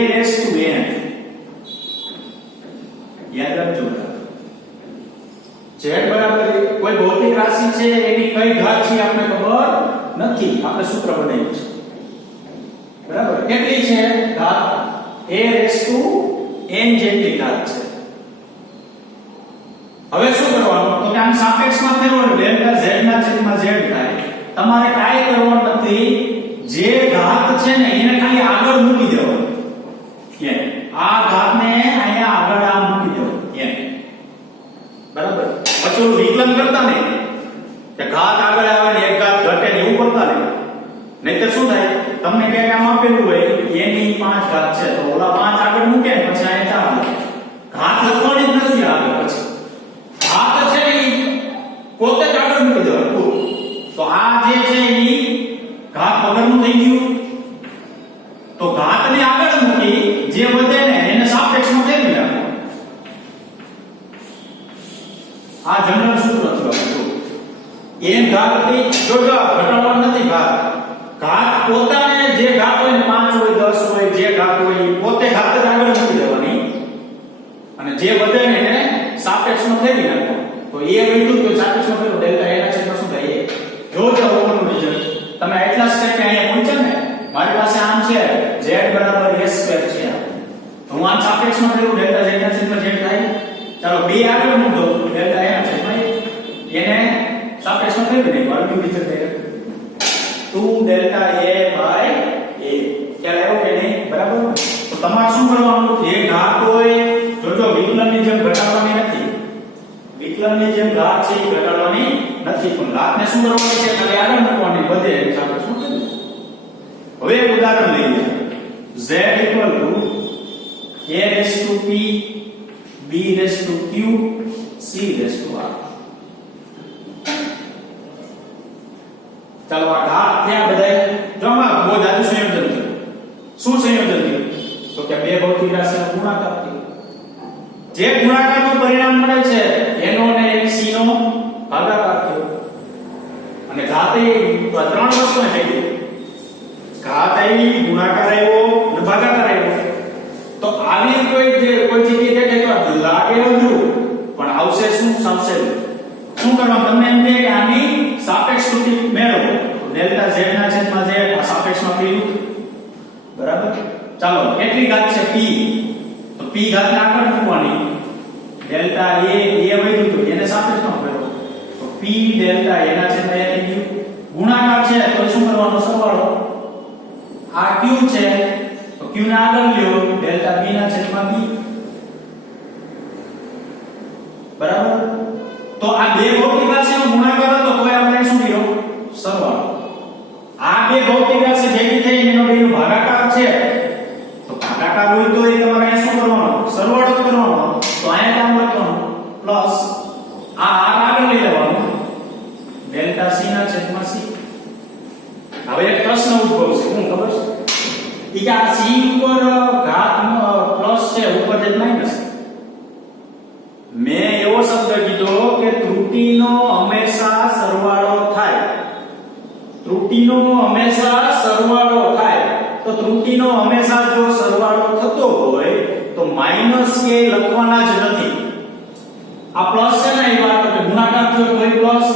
raised to n યાદ રાખજો z બરાબર કોઈ ભૌતિક રાશિ છે એની કઈ ઘાત છે આપણે ખબર નથી આપણે સૂત્ર બનાવ્યું છે બરાબર કેટલી છે ઘાત a raised to n જેટલી ઘાત છે હવે શું કરવાનું તો કે આમ સાપેક્ષમાં ફેરવવાનું ડેલ્ટા z ના છેદમાં z થાય તમારે કાઈ કરવાનું નથી જે ઘાત છે ને એને ખાલી આગળ મૂકી દેવાનું આ ઘાતને અહીંયા આગળ આ મૂકી દેવાનું બરાબર પછી વિકલન કરતા નહીં કે ઘાત આગળ આવે ને એક ઘાત ઘટે ને એવું કરતા નહીં નહીતર શું થાય તમને ક્યાંક આમ આપેલું હોય a ની 5 ઘાત છે તો ઓલા 5 આગળ મૂકે ને પછી અહીંયા 4 ઘાત લખવાની જ નથી આગળ પછી ઘાત છે ને પોતે જ આગળ મૂકી દેવાનું તો આ જે છે એ ઘાત વગરનું થઈ ગયું તો ઘાતને આગળ મૂકી જે વધે ને એને સાપેક્ષમાં ફેરવી નાખો આ જનરલ સૂત્ર હતું n ઘાત થી જો ઘટાડવાનું નથી ઘાત પોતાને જે ઘાત હોય ને 5 હોય 10 હોય જે ઘાત હોય પોતે ઘાત જ આગળ મૂકી દેવાની અને જે વધે ને એને સાપેક્ષમાં ફેરવી નાખો તો એ વધ્યું તો સાપેક્ષમાં ફેરવો ડેલ્ટા a ના છેદમાં શું થાય જો ઉપરનું રિઝલ્ટ તમે એટલા સ્ટેપ અહીંયા પહોંચ્યા ને મારી પાસે આમ છે z બરાબર a² છે તો હું આમ સાપેક્ષમાં ફેરવું ડેલ્ટા z ના છેદમાં z થાય ચાલો બે આગળ મૂકો ડેલ્ટા a ના છેદમાં એને સાપેક્ષમાં ફેરવી દે વર્ગનું રિઝલ્ટ થાય 2 ડેલ્ટા a બાય a ખ્યાલ આવ્યો કે નહીં બરાબર તો તમારે શું કરવાનું જે ઘાત હોય જોજો વિકલનની જેમ ઘટાડવાની નથી વિકલનની જેમ ઘાત છે એ ઘટાડવાની નથી પણ ઘાતને શું કરવાની છે ખાલી આગળ મૂકવાની વધે એની સાથે શું થયું હવે એક ઉદાહરણ લઈએ z a raised to p b raised to q c raised to r ચાલો આ ઘાત થયા બધાય જમા બહુ જાજુ સંયોજન થયું શું સંયોજન થયું તો કે બે ભૌતિક રાશિનો ગુણાકાર થયો જે ગુણાકારનું પરિણામ મળે છે એનો અને એક c નો ભાગાકાર થયો અને ઘાતે ત્રણ વસ્તુ થઈ ગઈ ઘાત આવી ગુણાકાર આવ્યો અને ભાગાકાર આવ્યો ચાલો કેટલી ઘાત છે p, તો p ઘાત ને આગળ મૂકવાની, ડેલ્ટા a વધ્યું તો એને સાપેક્ષમાં ફેરવો, તો p ડેલ્ટા a ના છેદમાં a થઈ ગયું, ગુણાકાર છે તો શું કરવાનો, સરવાળો, આ q છે તો q ને આગળ લ્યો, ડેલ્ટા b ના છેદમાં b, બરાબર. તો આ બે ભૌતિક રાશિનો ગુણાકાર હતો તો આપણે શું કર્યો, સરવાળો. આ બે ભૌતિક રાશિ ભેગી થઈ એનો બેનો ભાગાકાર છે, તો ભાગાકાર હોય તો એ તમારે અહીંયા શું કરવાનો, સરવાળો કરવાનો, તો અહીંયા કામ લખવાનું પ્લસ આ r આગળ લઈ લેવાનું, ડેલ્ટા c ના છેદમાં c. હવે એક પ્રશ્ન ઉદ્ભવશે, શું ખબર છે, કે આ c ઉપર ઘાત પ્લસ છે, ઉપર છે માઈનસ. મેં એવો શબ્દ કીધો કે ત્રુટીનો હંમેશા સરવાળો થાય, ત્રુટીનો હંમેશા સરવાળો થાય, તો ત્રુટીનો હંમેશા જો સરવાળો થતો હોય તો માઈનસ કે લખવાના જ નથી. આ પ્લસ છે ને, એ વાત કે ગુણાકાર થયો તો પ્લસ,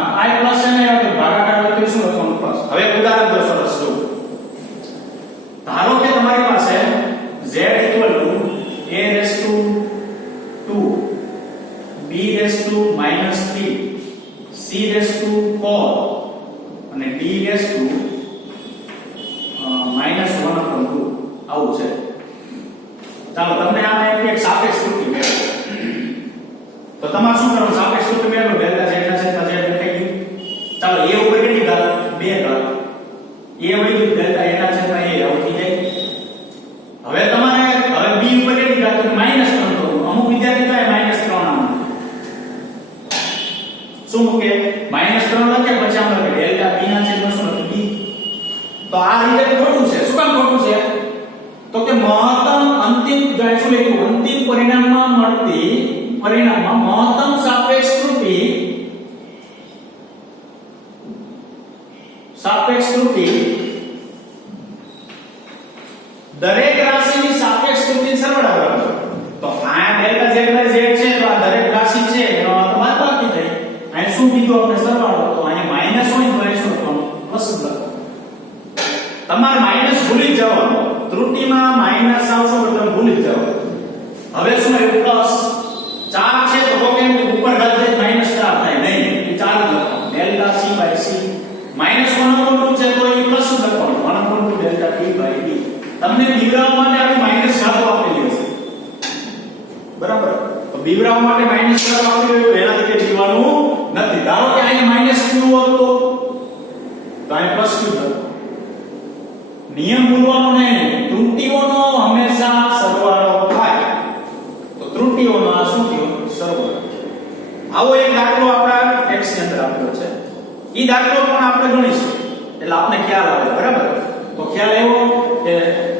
આ પ્લસ છે ને, એ ભાગાકાર હોય તો શું લખવાનું, પ્લસ. હવે ઉદાહરણ દો, સરસ જો, ધારો કે તમારી પાસે z a raised to 2, b raised to -3, c raised to 4 અને d raised to -1/2 આવું છે. ચાલો તમને આમાં એક સાપેક્ષ ત્રુટિ મેળવો, તો તમારે શું કરવાનું, સાપેક્ષ ત્રુટિ મેળવો, ડેલ્ટા z ના છેદમાં z લખાઈ ગયું. ચાલો a ઉપર કેટલી ઘાત, 2 ઘાત, a વળી ડેલ્ટા a ના છેદમાં a આવું થઈ જાય. હવે તમારે હવે b ઉપર કેટલી ઘાત, -3 તો અમુક વિદ્યાર્થી થાય -3 આમ શું મૂકે, -3 લખે, પછી આમ લખે ડેલ્ટા b ના છેદમાં શું લખે, b. તો આ રીતે ખોટું છે. શું કામ ખોટું છે, તો કે મહત્તમ અંતિમ શું લખ્યું, અંતિમ પરિણામમાં મળતી પરિણામમાં મહત્તમ સાપેક્ષ ત્રુટિ, દરેક રાશિની સાપેક્ષ ત્રુટિ સરવાળા બરાબર. તો આ ડેલ્ટા z બાય z છે, તો આ દરેક રાશિ છે એનો અર્થ બાદબાકી થાય. અહીં શું કીધું આપણે, સરવાળો, તો અહીંયા માઈનસ હોય તો અહીં શું લખવાનું, પ્લસ લખવાનું. તમારે માઈનસ ભૂલી જ જવાનું, ત્રુટિમાં માઈનસ આવશે તો તમે ભૂલી જ જાવ. હવે શું આવ્યું, પ્લસ 4 છે તો કેમ કે ઉપર ઘાત જાય -4 થાય નહીં, એ 4 જ લખવાનું, ડેલ્ટા c બાય c. -1/2 છે તો એ પ્લસ લખવાનું, 1/2 ડેલ્ટા t બાય d. તમને બીવરાવા માટે આવી માઈનસ ઘાતો આપેલી હશે, બરાબર. તો બીવરાવા માટે માઈનસ ઘાત આપેલી હોય તો એનાથી કે જીવવાનું નથી. ધારો કે અહીંયા -q હતો તો અહીં પ્લસ q હતો. નિયમ ભૂલવાનો નહીં, ત્રુટિઓનો હંમેશા સરવાળો થાય, તો ત્રુટિઓનો આ શું થયો, સરવાળો. આવો એક દાખલો આપણા ટેક્સ્ટ ની અંદર આપેલો છે, ઈ દાખલો પણ આપણે ગણીશું એટલે આપણે ખ્યાલ આવે, બરાબર. તો ખ્યાલ આવ્યો કે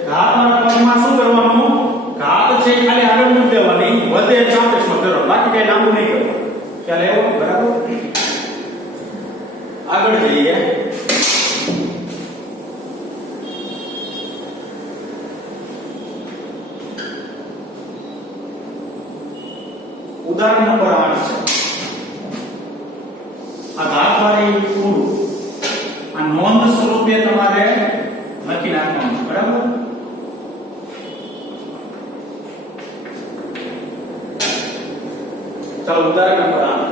ઘાતના પદમાં શું કરવાનું, ઘાત છે ખાલી આગળ મૂકી દેવાની, વધે સાપેક્ષમાં ફેરવો, બાકી કઈ લાંબુ નહીં કરવાનું. ખ્યાલ આવ્યો, બરાબર. આગળ જઈએ. ઉદાહરણ નંબર 8 છે. આ ઘાતવાળી પૂરું આ નોંધ સ્વરૂપે તમારે લખી નાખવાનું, બરાબર. ચાલો ઉદાહરણ નંબર 8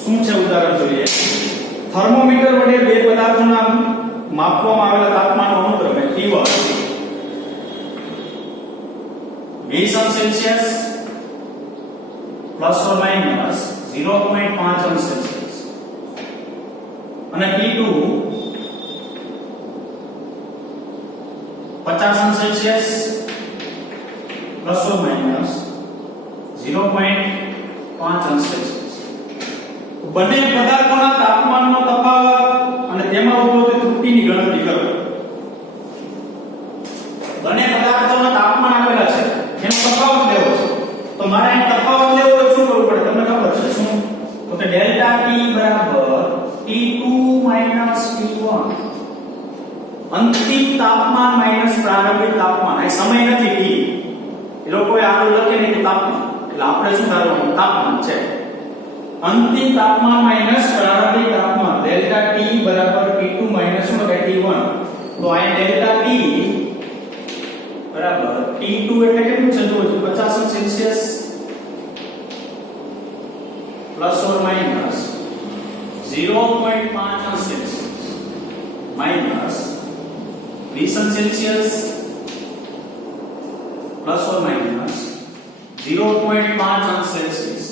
શું છે, ઉદાહરણ જોઈએ. થર્મોમીટર વડે બે પદાર્થોના માપવામાં આવેલા તાપમાનનો અનુક્રમે T1 20°C plus or minus 0.5 અંશ સેલ્સિયસ અને T2 50 અંશ સેલ્સિયસ પ્લસ ઓર માઈનસ 0.5 અંશ સેલ્સિયસ. બંને પદાર્થોના તાપમાનનો તફાવત અને તેમાં ઉદ્ભવતી ત્રુટિની ગણતરી કરો. બંને પદાર્થોના તાપમાન આપેલા છે, એનો તફાવત લેવો છે. તો મારે અહીં તફાવત લેવો હોય શું કરવું પડે, તમને ખબર છે શું? તો કે ડેલ્ટા T બરાબર T2 T1, અંતિમ તાપમાન માઈનસ પ્રારંભિક તાપમાન. આ સમય નથી T, એ લોકોએ આગળ લખેલું કે તાપમાન, એટલે આપણે શું કરવાનું, તાપમાન છે. અંતિમ તાપમાન માઈનસ પ્રારંભિક તાપમાન, ડેલ્ટા T બરાબર T2 માઈનસ T1. તો અહીં ડેલ્ટા T T2 એટલે કેટલું છે જો 50 Celsius plus or minus 0.5 Celsius minus 20 Celsius plus or minus 0.5 Celsius.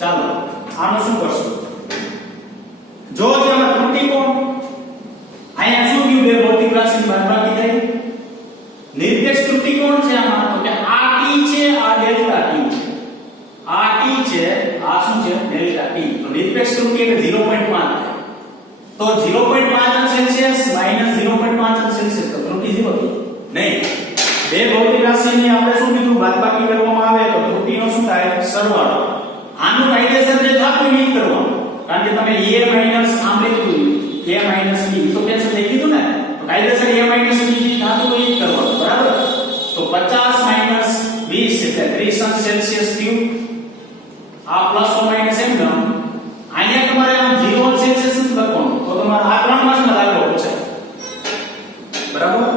ચાલો આનું શું કરશું? જો તેમાં ત્રુટિ કોણ અહીંયા શું થયું? બે ભૌતિક રાશિની બાદબાકી થઈ. નિરપેક્ષ ત્રુટિ કોણ છે આમાં? તો કે આ t છે, આ ડેલ્ટા t છે. આ t છે, આ શું છે? Delta t. તો નિરપેક્ષ ત્રુટિ એટલે 0.5 થાય. તો 0.5 સેલ્સિયસ માઈનસ 0.5 સેલ્સિયસ તો ત્રુટિ 0 થઈ. નહીં, બે ભૌતિક રાશિની આપણે શું કીધું? બાદબાકી કરવામાં આવે તો ત્રુટિનો શું થાય? સરવાળો. આનું કાયદેસર જે થાતું એ કરવાનું. કારણ કે તમે a માઈનસ આમ લીધું a માઈનસ b તો કેન્સલ થઈ ગયું ને. તો કાયદેસર a માઈનસ b થાતું એ કરવાનું, બરાબર? તો 50 માઈનસ 20 એટલે 30 સેલ્સિયસ થયું. આ પ્લસ ઓર માઈનસ એમ ગમ. અહીંયા તમારે આમ 0 સેલ્સિયસ જ લખવાનું. તો તમારે આ ત્રણ માસમાં દાખલો પૂછે, બરાબર?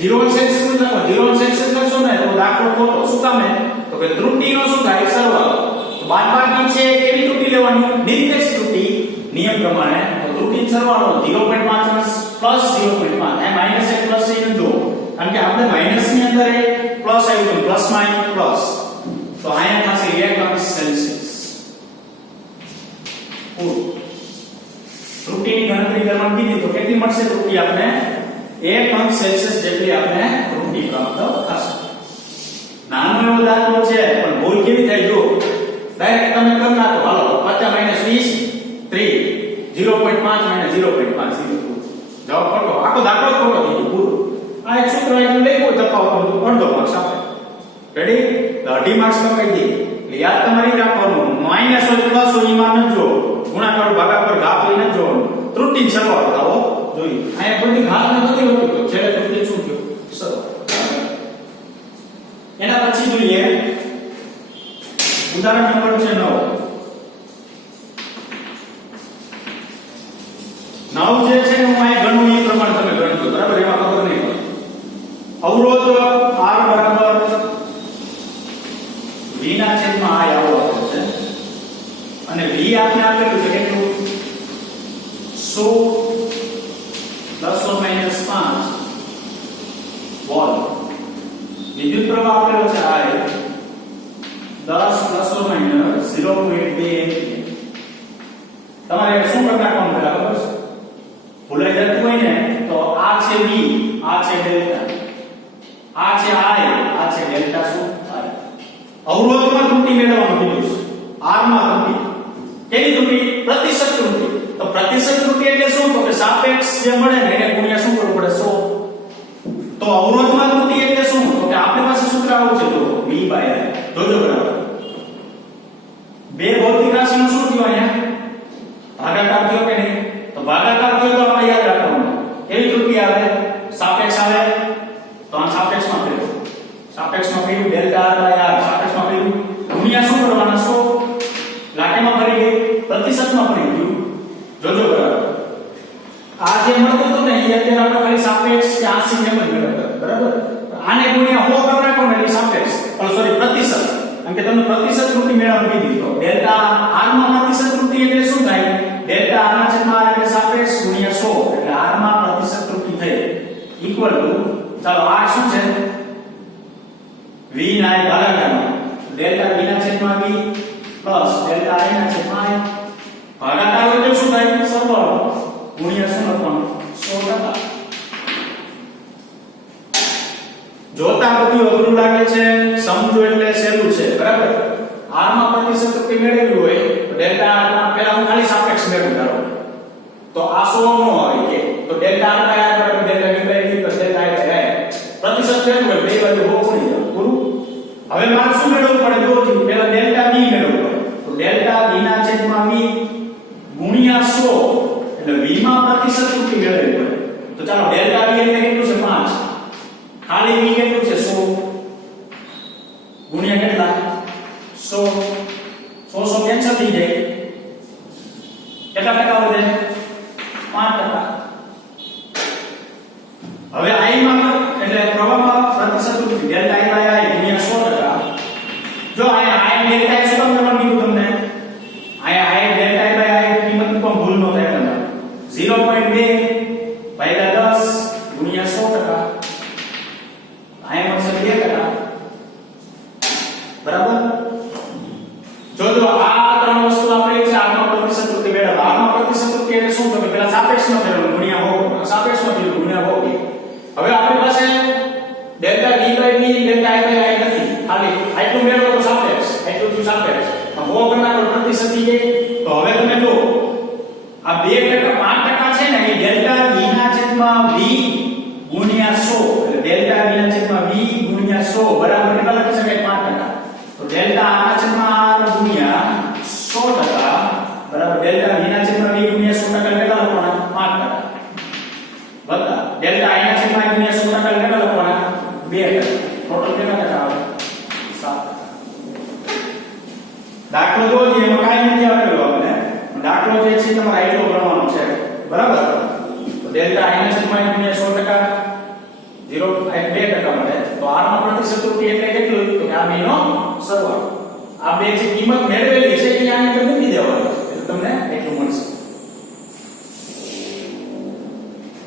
0 સેલ્સિયસ જ લખો. 0 સેલ્સિયસ લખશો ને તો દાખલો ખોટો. શું કામ? તો કે ત્રુટિનો શું થાય? સરવાળો. બાદબાકી છે કેવી ત્રુટિ લેવાની? નિરપેક્ષ ત્રુટિ નિયમ પ્રમાણે. તો ત્રુટિ સરવાળો 0.5 પ્લસ 0.5 આ માઈનસ એક પ્લસ છે દો. કારણ કે આપણે માઈનસ ની અંદર એક પ્લસ આવ્યું તો પ્લસ માઈનસ પ્લસ. તો અહીંયા થશે 1 સેલ્સિયસ. ત્રુટિની ગણતરી કરવાની કીધી તો કેટલી મળશે ત્રુટિ? આપણે 1 સેલ્સિયસ જેટલી આપણે ત્રુટિ પ્રાપ્ત થશે. નાનો એવો દાખલો છે પણ ભૂલ કેવી થાય જો ડાયરેક્ટ તમે કરી નાખો. હાલો 50 માઈનસ 20 3 0.5 માઈનસ 0.5 જવાબ ખોટો. આખો દાખલો ખોટો થઈ ગયો પૂરો. આ એક સૂત્ર અહીં લઈ કોઈ તફાવત અડધો માર્ક્સ આપે. રેડી? તો અઢી માર્ક્સ કપાઈ દે. એટલે યાદ તમારી રાખવાનું. માઈનસ હોય પ્લસ હોય એમાં ન જો. ગુણાકાર ભાગાકાર ઘાત હોય ન જો. ત્રુટિ સરવાળો આવો જોઈએ. અહીંયા કોઈ ઘાત નથી હોતું તો છેલ્લે ત્રુટિ શું થયું? સરવાળો. એના પછી જોઈએ ઉદાહરણ નંબર છે 9. 9 જે છે હું અહીં ગણું એ પ્રમાણે તમે ગણજો, બરાબર? એમાં ખબર નહીં પડે. અવરોધ R બરાબર V ના છેદમાં I આવો છે અને V આપણે આપેલું છે કેટલું? 100 પ્લસ ઓર માઈનસ 5 વોલ્ટ. વિદ્યુત પ્રવાહ આપેલો છે I 10 પ્લસ ઓર માઈનસ 0.2. તમારે શું કરવાનું છે ખબર છે? ભૂલાઈ જતું હોય ને તો આ છે V, આ છે ડેલ્ટા, આ છે I, આ છે ડેલ્ટા શું I. અવરોધમાં ત્રુટિ મેળવવાનું કીધું છે. R માં ત્રુટિ. કેવી ત્રુટિ? પ્રતિશત ત્રુટિ. તો પ્રતિશત ત્રુટિ એટલે શું? તો કે સાપેક્ષ જે મળે ને એને ગુણ્યા શું કરવું પડે? 100. તો અવરોધમાં ત્રુટિ એટલે શું? તો કે આપણી પાસે સૂત્ર આવું છે તો V/I. જોજો બરાબર. બે ભૌતિક રાશિનું શું થયું? અહીંયા ભાગાકાર થયો કે નહીં? તો ભાગાકાર થયો તો આપણે યાદ રાખવાનું. કેવી ત્રુટિ આવે? સાપેક્ષ આવે. તો આ સાપેક્ષમાં થયું. સાપેક્ષમાં થયું ΔR/R. સાપેક્ષમાં થયું ગુણ્યા શું કરવાના? 100. લાટેમાં ફરી ગઈ, પ્રતિશતમાં ફરી ગયું. જોજો બરાબર. આ જે મળતું હતું ને એ અત્યારે આપણે ખાલી સાપેક્ષ કે 80 ને મેળવતા, બરાબર? આને ગુણ્યા 100 કરી નાખો ને એટલે સાપેક્ષ સોરી પ્રતિશત. કારણ કે તમને પ્રતિશત ત્રુટિ મેળવવી કીધી તો ડેલ્ટા R માં પ્રતિશત ત્રુટિ એટલે શું થાય? ડેલ્ટા R ના છેદમાં R એટલે સાપેક્ષ ગુણ્યા 100 એટલે R માં પ્રતિશત ત્રુટિ થઈ ઇક્વલ ટુ ચાલો આ શું છે? V ના I ભાગાકારમાં ડેલ્ટા V ના છેદમાં V પ્લસ ડેલ્ટા I ના છેદમાં I ભાગાકાર હોય તો શું થાય? સરવાળો ગુણ્યા શું લખવાનું? 100%. જોતા બધું અઘરું લાગે છે, સમજો એટલે સહેલું છે, બરાબર? R માં પ્રતિશત ત્રુટિ મેળવ્યું હોય તો ડેલ્ટા R માં પહેલા હું ખાલી સાપેક્ષ મેળવું ધારો તો આ 100 નો હોય કે તો ડેલ્ટા R બાય R બરાબર delta V by V plus delta I by I પ્રતિશત મેળવ્યું હોય બે બાજુ હો પડી જાય પૂરું. હવે મારે શું મેળવવું પડે? જો પહેલા ડેલ્ટા V મેળવવું પડે તો ડેલ્ટા V ના છેદમાં V ગુણ્યા 100 એટલે V માં પ્રતિશત ત્રુટિ મેળવવી પડે. તો ચાલો ડેલ્ટા V એટલે કેટલું છે? 5. ખાલી V કેટલું છે? 100 ગુણ્યા કેટલા? 100 કેન્સલ થઈ જાય. કેટલા ટકા વધે? 5%. હવે I માં એટલે પ્રવાહમાં પ્રતિશત ત્રુટિ ડેલ્ટા I બાય I ગુણ્યા 100%. જો I ડેલ્ટા I શું તમને કીધું તમને I delta I by I કિંમત પણ ભૂલ ન થાય તમારે 0.2 ભાગ્યા 10 ગુણ્યા 100%. I મળશે 2%. બરાબર. જો આ ત્રણ વસ્તુ આપેલી છે આમાં પ્રતિશત ત્રુટિ મેળવવા. આમાં પ્રતિશત ત્રુટિ એટલે શું થશે? પેલા સાપેક્ષમાં ફેરવવાનું ગુણ્યા 100, સાપેક્ષમાં ફેરવવાનું ગુણ્યા 100. હવે આપણી પાસે delta d by d delta I by I નથી. ખાલી આટલું મેળવો તો સાપેક્ષ, આટલું તો સાપેક્ષ. આ 100 કરતા પ્રતિશત થઈ જાય. તો હવે તમે લો આ 2% 5% છે ને એ ડેલ્ટા v ના છેદમાં v ગુણ્યા 100. એટલે ડેલ્ટા v ના છેદમાં v ગુણ્યા 100 બરાબર કેટલા લખી શકાય? 5%. તો ડેલ્ટા r ના છેદમાં r ગુણ્યા 100% બરાબર ડેલ્ટા v ના છેદમાં v ગુણ્યા 100% કેટલા લખવાના? 5%. વત્તા ડેલ્ટા I ના છેદમાં I ગુણ્યા 100% કેટલા લખવાના? 2%. ટોટલ કેટલા ટકા આવે? 7%. દાખલો જોજો એમાં કાઈ નથી આપેલું આપણે. દાખલો જે છે તમારે આટલો ગણવાનો છે. બરાબર. તો ડેલ્ટા I ના છેદમાં I ગુણ્યા 100% 2% મળે. તો r માં પ્રતિશત ત્રુટિ એટલે કેટલું? તો કે આ બેનો સરવાળો. આ બે જે કિંમત મેળવેલી છે એ આની અંદર મૂકી દેવાની એટલે તમને એટલું મળશે.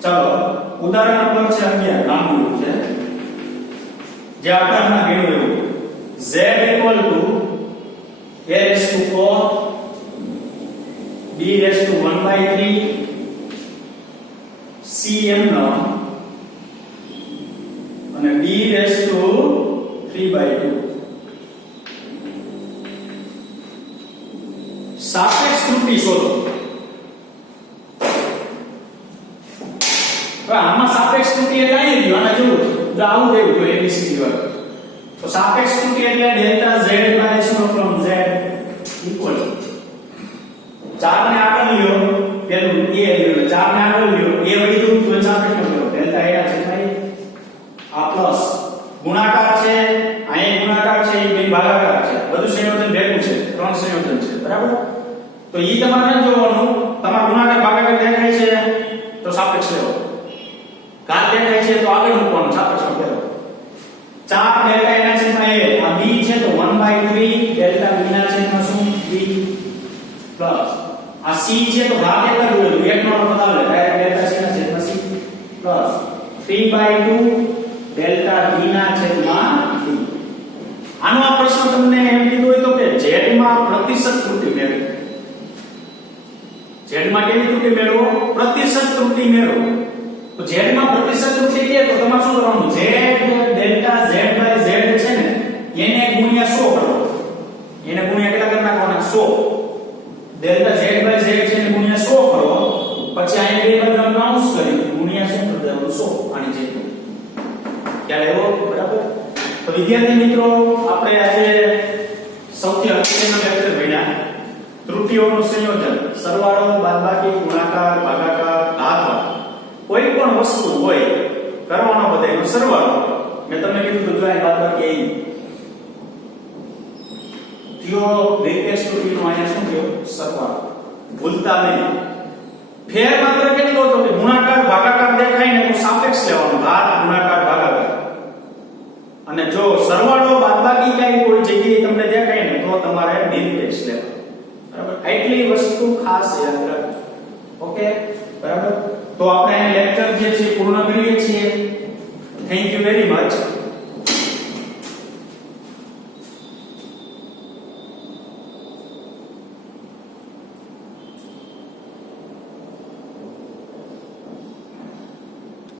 ચાલો ઉદાહરણ નંબર છે 11 લાંબુ છે જે આકારમાં ગણ્યું એવું z a raised to 4 b raised to 1/3 cm અને b raised to 3/2. સાપેક્ષ ત્રુટિ શોધો. હવે આમાં સાપેક્ષ ત્રુટિ એટલે અહીં રહ્યું આના જેવું જો આવું દેવું તો abcd વાળું. તો સાપેક્ષ ત્રુટિ એટલે ડેલ્ટા z બાય શું ફ્રોમ z ઇક્વલ 4 ને આગળ લ્યો પેલું a લ્યો 4 ને આગળ લ્યો a વળી દઉં તો સાપેક્ષ નો લ્યો ડેલ્ટા a ના છેદમાં આ પ્લસ ગુણાકાર છે અહીં ગુણાકાર છે એ બે ભાગાકાર છે બધું સંયોજન ભેગું છે ત્રણ સંયોજન છે બરાબર. તો ઈ તમારે જોવાનું તમારો ગુણાકાર ભાગાકાર દેખાય છે તો સાપેક્ષ લેવો, ઘાત દેખાય છે તો આગળ મૂકવાનું સાપેક્ષમાં ફેરવો. 4 ડેલ્ટા એના છેદમાં a આ b છે તો 1/3 ડેલ્ટા b ના છેદમાં શું b પ્લસ આ c છે તો ભાગ એટલા જ હોય એક નો બતાવે ડાયરેક્ટ ડેલ્ટા c ના છેદમાં c પ્લસ 3/2 ડેલ્ટા b ના છેદમાં d. આનો આ પ્રશ્ન તમને એમ કીધું હોય તો કે z માં પ્રતિશત ત્રુટિ મેળવો. z માં કેવી ત્રુટિ મેળવો? પ્રતિશત ત્રુટિ મેળવો. તો z માં પ્રતિશત ત્રુટિ કે તો તમારે શું કરવાનું? z delta z by z છે ને એને ગુણ્યા 100 કરો. એને ગુણ્યા કેટલા કરી નાખવાના? 100. ડેલ્ટા z બાય z છે ને ગુણ્યા 100 કરો. પછી આ બે બાજુ કાઉન્સ કરી ગુણ્યા શું કરી દેવાનું? 100 આની જેટલું. ખ્યાલ આવ્યો? બરાબર. તો વિદ્યાર્થી મિત્રો આપણે આજે સૌથી અગત્યનો લેક્ચર ભણ્યા ત્રુટિઓનું સંયોજન, સરવાળો, બાદબાકી, ગુણાકાર, ભાગાકાર, ઘાત. કોઈ પણ વસ્તુ હોય કરવાનો બધાયનો સરવાળો. મેં તમને કીધું તો જોઈ બાદબાકી આવી થયો રેખેશ ત્રુટિનો અહીંયા શું થયો? સરવાળો. ભૂલતા નહીં. ફેર માત્ર કેટલો હતો કે ગુણાકાર ભાગાકાર દેખાય ને તો સાપેક્ષ લેવાનો, ઘાત ગુણાકાર ભાગાકાર. અને જો સરવાળો બાદબાકી કાઈ કોઈ જગ્યાએ તમને દેખાય ને તો તમારે નિરપેક્ષ લેવાનો. બરાબર. આટલી વસ્તુ ખાસ યાદ રાખજો. ઓકે બરાબર. તો આપણે આ લેક્ચર જે છે પૂર્ણ કરીએ છીએ. Thank you very much.